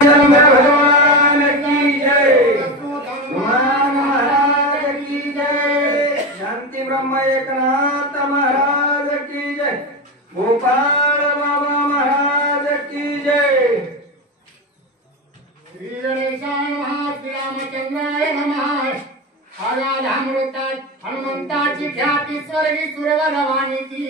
भगवान की जय, महाराज की जय, शांति ब्रह्म एकनाथ महाराज की जय, गोपाल बाबा महाराज की जय। श्री गणेशाय नमः, श्री रामचंद्राय नमः। आगाधामृतात हनुमंताची ख्याती स्वर्गी सुरगणवाणीती,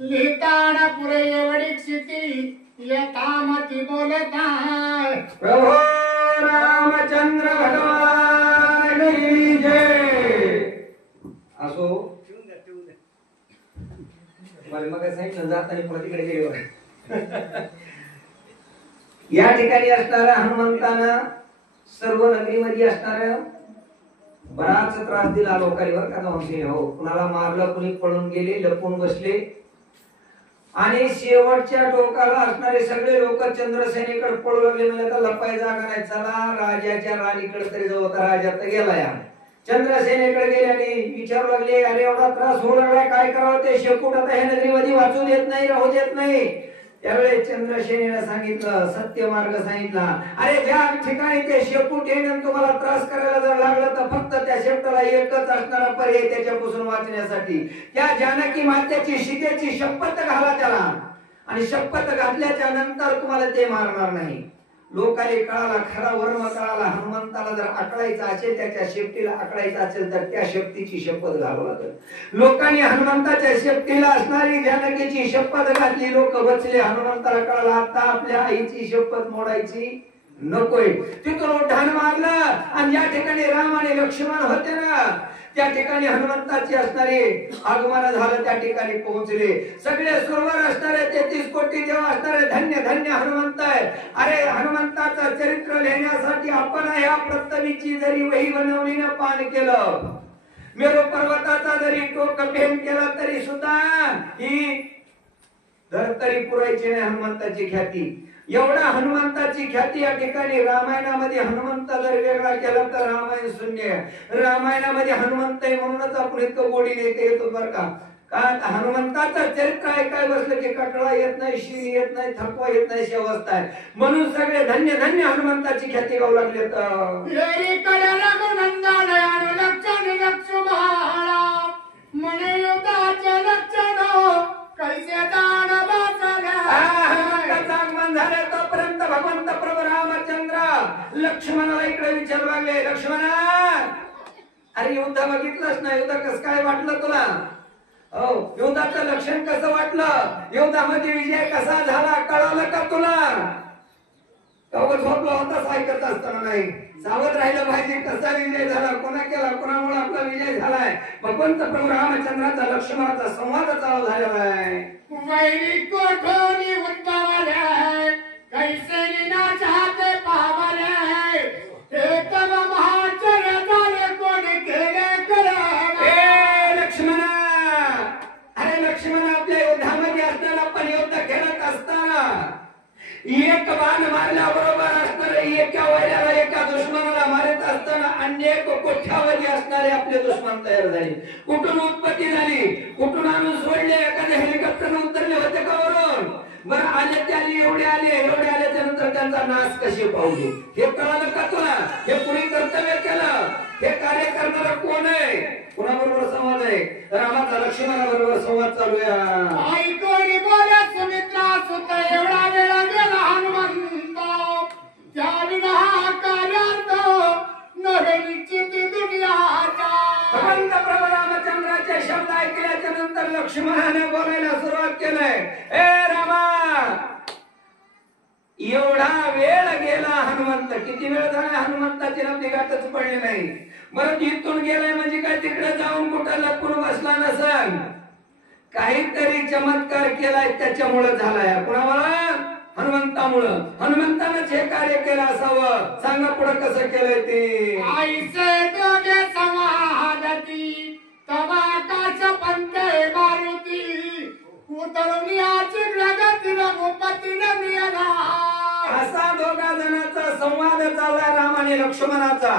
लिहिताना पुरे एवढी क्षिती यथामती बोलताय। प्रभो रामचंद्र भगवान की जय। असो मला मग सांगितलं जाताना प्रतिकडे गेले या ठिकाणी असणारा हनुमंतानं सर्व नगरीमध्ये असणाऱ्या बराच त्रास दिला लोकांवर का वंशी हो, कुणाला मारलं, कुणी पळून गेले, लपून बसले आणि शेवटच्या टोकाला असणारे सगळे लोक चंद्रसेनेकडे पळू लागले. म्हणजे आता लपाय जागा नाही, चला राजाच्या राणीकडे तरी जाऊ. आता राजा तर गेलाय. चंद्रसेनेकडे गेले आणि विचारू लागले, अरे एवढा त्रास होऊ लागलाय, काय करावं? ते शेपूट आता ह्या नगरीमध्ये वाचू देत नाही, राहू देत नाही. त्यावेळेस चंद्रसेनेने सांगितलं, सत्य मार्ग सांगितला. अरे ज्या ठिकाणी ते शेपूट येऊन तुम्हाला त्रास करायला जर लागला तर फक्त त्या शेपटाला एकच असणारा पर्याय त्याच्यापासून वाचण्यासाठी, त्या जानकी मातेची सीतेची शपथ घाला त्याला, आणि शपथ घातल्याच्या नंतर तुम्हाला ते मारणार नाही. लोकाले कळाला, खरा वर्म कळाला. हनुमंताला जर आकळायचा असेल, त्याच्या शेपटीला आकळायचा असेल तर त्या शक्तीची शपथ घालावं लागेल. लोकांनी हनुमंताच्या शेपटीला असणारी जानकीची शपथ घातली, लोक बचले. हनुमंताला कळाला आता आपल्या आईची शपथ मोडायची नकोय. तिथून उठाण मारलं आणि ज्या ठिकाणी राम आणि लक्ष्मण होते ना, त्या ठिकाणी हनुमंताची असणारे आगमन झालं, त्या ठिकाणी पोहोचले. सगळे सुरवर असणारे 33 कोटी देव असणारे धन्य धन्य हनुमंत आहे. अरे हनुमंताचं चरित्र लिहिण्यासाठी आपण ह्या प्रत्यवीची जरी वही बनवली न पान केलं, मेरो पर्वताचा जरी टोक पेन केला तरी सुद्धा ही धरतरी पुरायची नाही हनुमंताची ख्याती. एवढा हनुमंताची ख्याती या ठिकाणी रामायणामध्ये हनुमंत जर वेगळा केला तर रामायण शून्य. रामायणामध्ये हनुमंत आहे म्हणूनच आपण इतकं गोडीने येतो बरं का. हनुमंताचं चरित्र ऐकाय बसलं की कटळा येत नाही, शी येत नाही, थकवा येत नाही, अशी अवस्था आहे. म्हणून सगळे धन्य धन्य हनुमंताची ख्याती गाऊ लागले. तोपर्यंत भगवंत प्रभू रामचंद्र लक्ष्मणाला इकडे विचारू लागले, लक्ष्मणा अरे युद्ध बघितलंच ना, युद्ध कसं काय वाटलं तुला? हो, युद्धाचं लक्षण कसं वाटलं? युद्धामध्ये विजय कसा झाला कळालं का तुला? झोपला होताच ऐकत असताना नाही, सावध राहिलं पाहिजे. कसा विजय झाला, कोणा केला, कोणामुळे आपला विजय झालाय? भगवंत प्रभू रामचंद्राचा लक्ष्मणाचा संवाद चालू झालेला आहे. वैरी कोठोनी उद्भवले, कैसे ना चाहते पावले, एक महाचर्य झाले कोणी केले करे. ए लक्ष्मणा, अरे लक्ष्मण आपल्या युद्धामध्ये असताना पण युद्ध खेळत असताना एक बाण मारल्याबरोबर असणारे एका वैऱ्याला, एका दुश्मनाला मारत असताना अनेक कोठ्यावधी असणारे आपले दुश्मन तयार झाले. कुठून उत्पत्ती झाली, कुठून आणून सोडले? एखाद्या हेलिकॉप्टर उतरले होते का वरून? बरं आले ते आले, एवढे आल्याच्या नंतर त्यांचा नाश कसे पावले हे कळालं का तुला? हे कुणी कर्तव्य केलं? हे कार्य करणारा कोण आहे? कोणाबरोबर संवाद आहे? रामाचा लक्ष्मणाबरोबर संवाद चालू आहे. ऐकोनी बोले सुमित्रा सुत, एवढा वेळा गेला हनुमंत, त्या विना कार्यार्थ नवे निश्चिती दुनियाचा. भगवंत प्रभू रामचंद्राचे शब्द ऐकल्याच्या नंतर लक्ष्मणाने बोलायला सुरुवात केलंय. ए रामा, एवढा वेळ गेला हनुमंत. किती वेळ झाला हनुमंताची नवदी गाठच पडली नाही. बरं इथून गेलाय म्हणजे काय तिकडे जाऊन कुठं लपून बसला नसल, काहीतरी चमत्कार केलाय त्याच्यामुळे झालाय. कुणामुळे? हनुमंतामुळं. हनुमंतानंच हे कार्य केलं असावं. सांगा पुढे कसं केलंय ते. आईसे दोघे समाधाती, तवा आकाश पंथे मारुती, उतरून याची प्रगती रघुपतीने मिळाला. असा दोघा जणांचा संवाद चालला राम आणि लक्ष्मणाचा.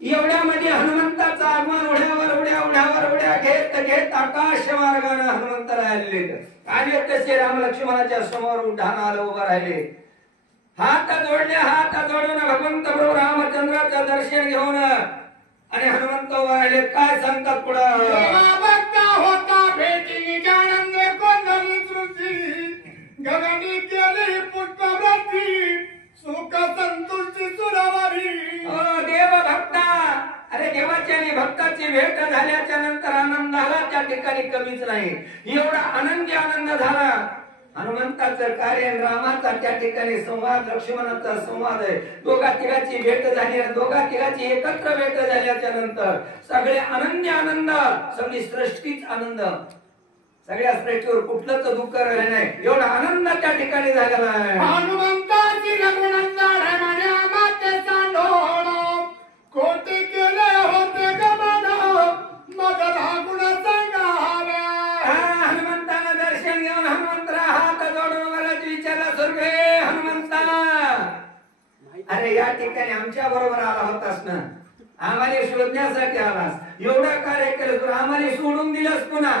एवढ्यामध्ये हनुमंताचं आगमन उड्या घेत आकाश मार्गाने हनुमंताला आले. आले तसे राम लक्ष्मणाच्या समोर उठाण आलं, उभं राहिले. हात जोडले हात जोडून भगवंत प्रभू रामचंद्राचं दर्शन घेऊन आणि हनुमंत वाहिले काय सांगतात पुढं. बघता होता भेटी आनंद कोंदरी सृष्टी गगनी केली पुष्पवृत्ती सुख संतुष्टी सुरावरी. देव भक्ता अरे देवाची आणि भक्ताची भेट झाल्याच्या नंतर आनंदाला त्या ठिकाणी कमीच नाही. एवढा आनंदी आनंद झाला. हनुमंताचं कार्य रामाचा त्या ठिकाणी संवाद लक्ष्मणाचा संवाद आहे. दोघा तिघाची भेट झाली. दोघा तिघाची एकत्र भेट झाल्याच्या नंतर सगळे आनंदी आनंद सगळी सृष्टीच आनंद. सगळ्या सृष्टीवर कुठलंच दुःख राहिलं नाही. एवढा आनंद त्या ठिकाणी झालेला आहे. हनुमंताची रघुनंदन म्हण्या मातेचा डोळ कोटी केले होते गमन मग लागून सांगाव्या. हनुमंतानं दर्शन घेऊन हनुमंतरा हात जोडून वरच विचारला स्वर्गे हनुमंता अरे या ठिकाणी आमच्या बरोबर आला होतास ना. आम्हाला शोधण्यासाठी आलास. एवढं कार्य केलं तू आम्हाला सोडून दिलंस पुन्हा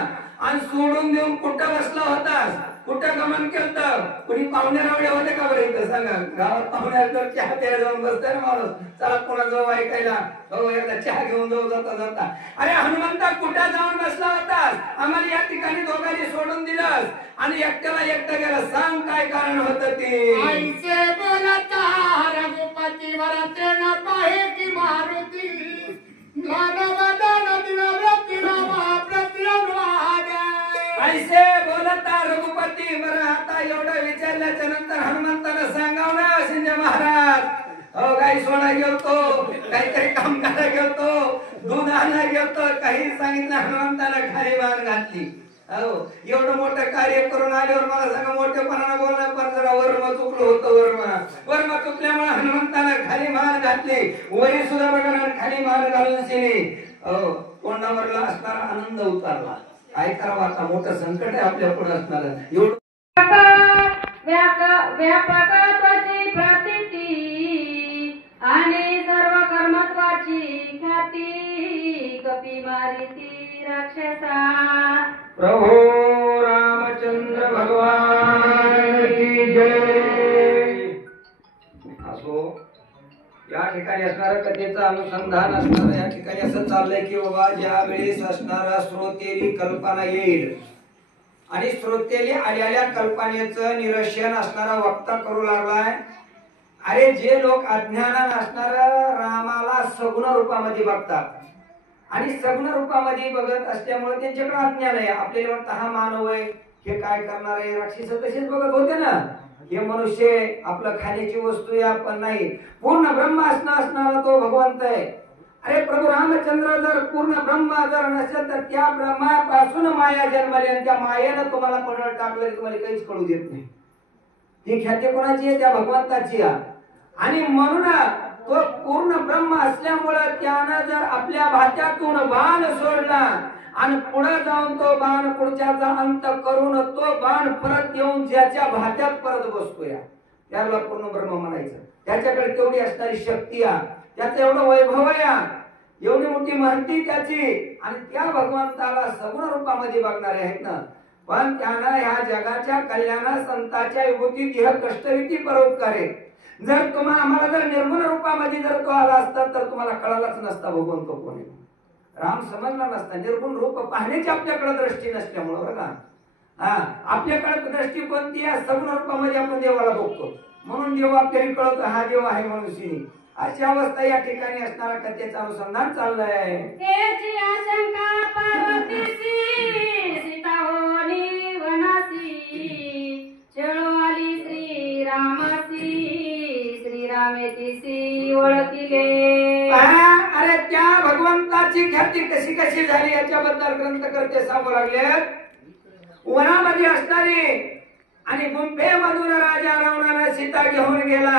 आणि सोडून देऊन कुठं बसला होतास. कुठं गमन केलं. कुणी पाहुणे रावळे होते का बरं इथं सांगा. गावात पाहुणे तर चहा प्यायला जाऊन बसतोय ना माणूस. चला कोणा जाऊ ऐकायला हो एकदा चहा घेऊन जाऊ जाता जाता. अरे हनुमंता कुठं जाऊन बसला होतास. आम्हाला या ठिकाणी दोघांनी सोडून दिलंस आणि एकट्याला एकटं गेलं. सांग काय कारण होतं ते. ऐसे बोलता रघुपती वरते न पाहे की मारुती ज्ञानवदन दिनव्रती रामा प्रति अनुवाद. ऐसे बोलता रघुपती. बरं आता एवढं विचारल्याच्या नंतर हनुमंतानं सांगाव ना शिंदे महाराज हो काही सोडा गेलतो काहीतरी काम करायला गेलतो दूध आणायला गेलतो काही सांगितलं. हनुमंतानं खाली मान घातली. हो एवढं मोठं कार्य करून आल्यावर मला सांगा मोठेपणानं बोलणं पण जरा वर्म चुकलं होतं. वर्म चुकल्यामुळे हनुमंतानं खाली मान घातली. वरी सुद्धा बघा खाली मान घालून शिनी तोंडावरला असणारा आनंद उतारला. काय करावं आता मोठं संकट आहे आपल्या पुढे असणार. एवढं व्यापकत्वाची प्रतीती आणि सर्व कर्मत्वाची ख्याती कपी मारिती राक्षसा. प्रभू रामचंद्र भगवान की जय. असो या ठिकाणी असणारं कथेचं अनुसंधान असणारं या ठिकाणी असं चाललंय की बाबा ज्या वेळेस असणारा श्रोतेली कल्पना येईल आणि श्रोतेली आलेल्या कल्पनेचं निरसन असणारा वक्ता करू लागलाय. अरे जे लोक अज्ञानानं असणारा रामाला सगुण रूपामध्ये बघतात आणि सगुण रूपामध्ये बघत असल्यामुळे त्यांच्याकडे अज्ञान आहे. आपल्याला वाटतं हा मानव आहे हे काय करणार आहे. राक्षस तसेच बघत होते ना. हे मनुष्य आपलं खाण्याची वस्तू आहे आपण नाही. पूर्ण ब्रह्म असणारा तो भगवंत आहे. अरे प्रभू रामचंद्र जर पूर्ण ब्रह्म जर नसेल तर त्या ब्रह्मापासून माया जन्मली आणि त्या मायेनं तुम्हाला पडळ टाकलं तुम्हाला काहीच कळू देत नाही. ही ख्याती कोणाची आहे त्या भगवंताची आहे. आणि म्हणून तो पूर्ण ब्रह्म असल्यामुळे त्यानं जर आपल्या भात्यातून बाण सोडला आणि पुढे जाऊन तो बाण पुढच्याचा अंत करून तो बाण परत येऊन ज्याच्या भात्यात परत बसतोय त्याला पूर्ण ब्रह्म म्हणायचं. त्याच्याकडे तेवढी असणारी शक्ती आहे. त्याचं एवढं वैभव आहे एवढी मोठी महती त्याची. आणि त्या भगवंताला सगुण रूपामध्ये बघणारे आहेत ना. पण त्यानं ह्या जगाच्या कल्याणा संतांच्या विभूतीत यह कष्टविधी परोपकार आहे. जर तुम्हाला आम्हाला जर निर्गुण रूपामध्ये जर तो आला असता तर तुम्हाला कळालाच नसता भगवंत कोण आहे. राम समजला नसता. निर्गुण रूप पाहण्याची आपल्याकडे दृष्टी नसल्यामुळं बरं का. आपल्याकडे दृष्टी कोणती आहे सगुण रूपामध्ये आपण देवाला बघतो म्हणून देव आपल्याला कळतो हा देव आहे म्हणून. अशी अवस्था या ठिकाणी असणारा कथेचं अनुसंधान चाललंय. हेची आशंका पार्वतीची सीता होनी वनासी चळो आली श्रीरामासी श्रीरामेची ओळखिले. अरे त्या भगवंताची ख्याती कशी कशी झाली याच्याबद्दल ग्रंथकर्ते सांगू लागलेत. वनामध्ये असणारी आणि गुंफेमधून राजा रावणानं सीता घेऊन गेला.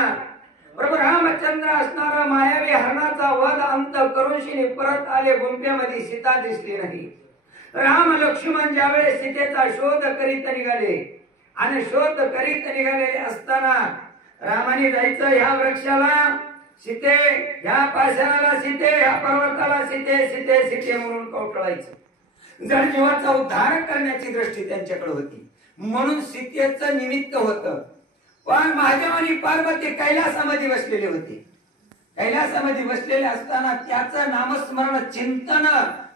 प्रभू रामचंद्र असणारा मायावी हरणाचा वध अंत करून शिनी परत आले. गुंफेमध्ये सीता दिसली नाही. राम लक्ष्मण ज्यावेळेस सीतेचा शोध करीत निघाले आणि शोध करीत निघालेले असताना रामाने जायचं ह्या वृक्षाला सीते, ह्या पाषाणाला सीते, ह्या पर्वताला सीते सीते सीते म्हणून कवटळायचं. जर जीवाचा उद्धार करण्याची दृष्टी त्यांच्याकडे होती म्हणून सीतेचं निमित्त होतं. पण महादेव आणि पार्वती कैलासामध्ये बसलेले होते. कैलासामध्ये बसलेले असताना त्याचं नामस्मरण चिंतन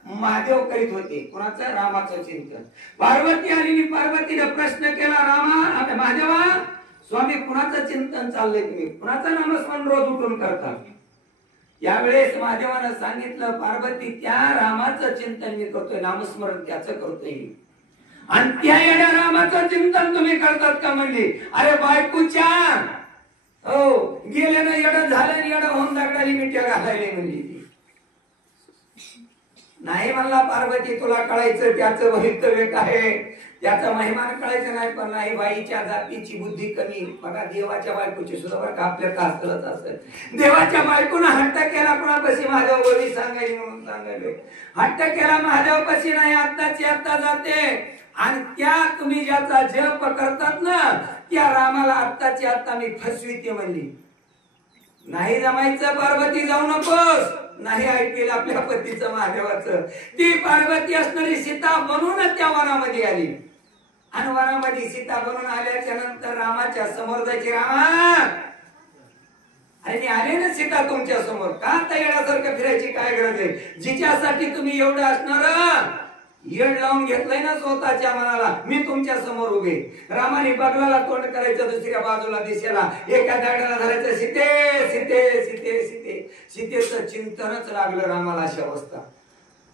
महादेव करीत होते. कुणाचं? रामाचं चिंतन. पार्वती आली. पार्वतीने प्रश्न केला, रामा महादेवा स्वामी कुणाचं चिंतन चाललंय, तुम्ही कुणाचं नामस्मरण रोज उठून करता? यावेळेस महादेवानं सांगितलं, पार्वती त्या रामाचं चिंतन मी करतोय, नामस्मरण त्याचं करतोय. आणि त्या येड्या रामाचं चिंतन तुम्ही करतात का म्हणली? अरे बायकोच्या हो गेल्यानं येडं झालं, येडं होऊन दगडाली मिठ्या घालायला म्हणली. नाही म्हणला पार्वती, तुला कळायचं त्याचं भवितव्य काय, त्याचा महिमान कळायचं नाही. पण नाही, बाईच्या जातीची बुद्धी कमी. बघा देवाच्या बायकोची सुद्धा बघा आपल्या कास्तलच असेल. देवाच्या बायकोनं हट्ट केला कुणापाशी, महादेव बोली सांगायची म्हणून सांगायले. हट्ट केला महादेवपाशी नाही, आत्ताची आत्ता जाते. आणि त्या तुम्ही ज्याचा जप करतात ना त्या रामाला आत्ताची आत्ता मी फसविते म्हणली. नाही जमायचं पार्वती, जाऊ नकोस. नाही ऐकेल आपल्या पतीचं महादेवाचं. ती पार्वती असणारी सीता बनून त्या वनामध्ये आली. आणि वनामध्ये सीता बनून आल्याच्या नंतर रामाच्या समोर जायची. रामा अरे आले ना सीता तुमच्या समोर, का तयारासारखं फिरायची काय गरज आहे? जिच्यासाठी तुम्ही एवढं असणार येड लावून घेतलंय ना स्वतःच्या मनाला, मी तुमच्या समोर उभे. रामाने बगलाला तोंड करायचं, दुसऱ्या बाजूला दिशेला एका दगडाला धरायचं, सीते सीते सीते सीते. सीतेचं चिंतनच लागलं रामाला अशी अवस्था.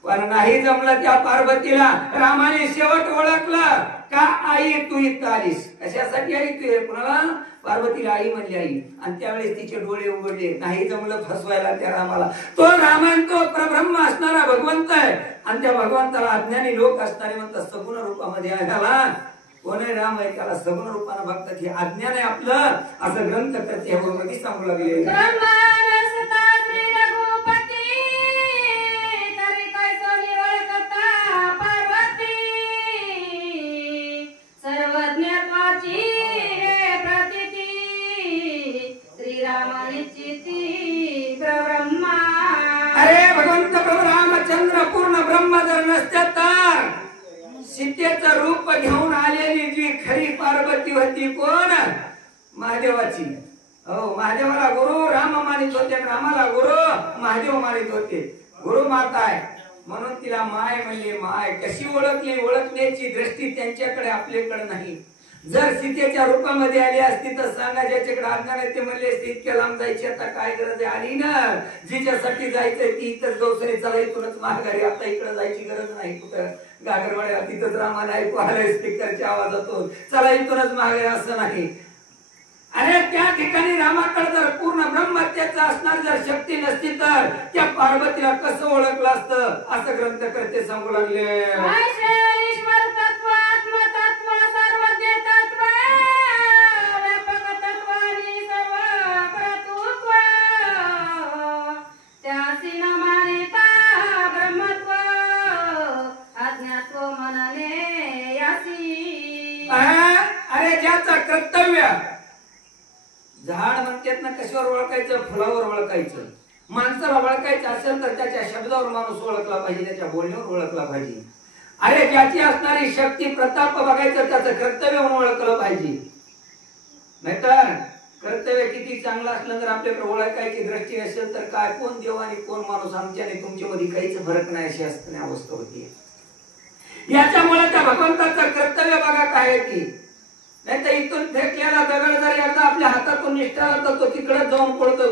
पण नाही जमलं त्या पार्वतीला. रामाने शेवट ओळखलं का, आई तू इथं आलीस कशासाठी? आई तू कुणाला? पार्वतीला आई म्हणली आई. आणि त्यावेळेस तिचे डोळे उघडले. नाही जमलं फसवायला त्या रामाला. तो रामान तो परब्रह्म असणारा भगवंत आहे. आणि त्या भगवंताला अज्ञानी लोक असणारे म्हणतात सगुण रूपामध्ये आला. कोण आहे? राम आहे. त्याला सगुण रूपानं बघतात. हे अज्ञान आहे आपलं, असं ग्रंथ करते ह्यावर सांगू लागले. अरे भगवंत प्रभू रामचंद्र पूर्ण ब्रह्म जर नसते तर सीतेचं रूप घेऊन आलेली जी खरी पार्वती होती कोण? महादेवाची. हो महादेवाला गुरु राम मानित होते, रामाला गुरु महादेव मानित होते. गुरु माता आहे म्हणून तिला माय म्हणले. माय कशी ओळखली? ओळखण्याची दृष्टी त्यांच्याकडे आपल्याकडे नाही. जर सीतेच्या रूपामध्ये आली असती तर सांगा, ज्याच्याकडे अज्ञान आहे ते म्हणले असते इतक्या लांब जायची आता काय गरज आहे? आली ना, जिच्यासाठी जायचंय ती इथंच गौसरी, चला इथूनच महागारी, आता इकडे जायची गरज नाही. कुठं गागरवाड्याला तिथंच रामाला ऐकू आलंय स्पीकरच्या आवाजातून, चला इथूनच महागारी, असं नाही. अरे त्या ठिकाणी रामाकडे जर पूर्ण ब्रह्मत्याचं असणार जर शक्ती नसती तर त्या पार्वतीला कसं ओळखलं असतं, असं ग्रंथ करते सांगू लागले. अरे ज्याचं कर्तव्य, झाड म्हणतात ना कशावर ओळखायचं? फुलावर ओळखायचं. माणसाला ओळखायचं असेल तर त्याच्या शब्दावर माणूस ओळखला पाहिजे, त्याच्या बोलण्यावर ओळखला पाहिजे. अरे ज्याची असणारी शक्ती प्रताप बघायचं त्याचं कर्तव्य म्हणून ओळखलं पाहिजे. नाहीतर कर्तव्य किती चांगलं असलं जर आपल्याकडे ओळखायची दृष्टी असेल तर काय कोण देव आणि कोण माणूस आमच्या आणि तुमच्यामध्ये काहीच फरक नाही, अशी असताना अवस्था होती. याच्यामुळे त्या भगवंताचं कर्तव्य बघा काय आहे की, नाही तर इथून फेकलेला दगड जर एकदा आपल्या हातातून निष्ठाला तर तो तिकडे जाऊन पडतो,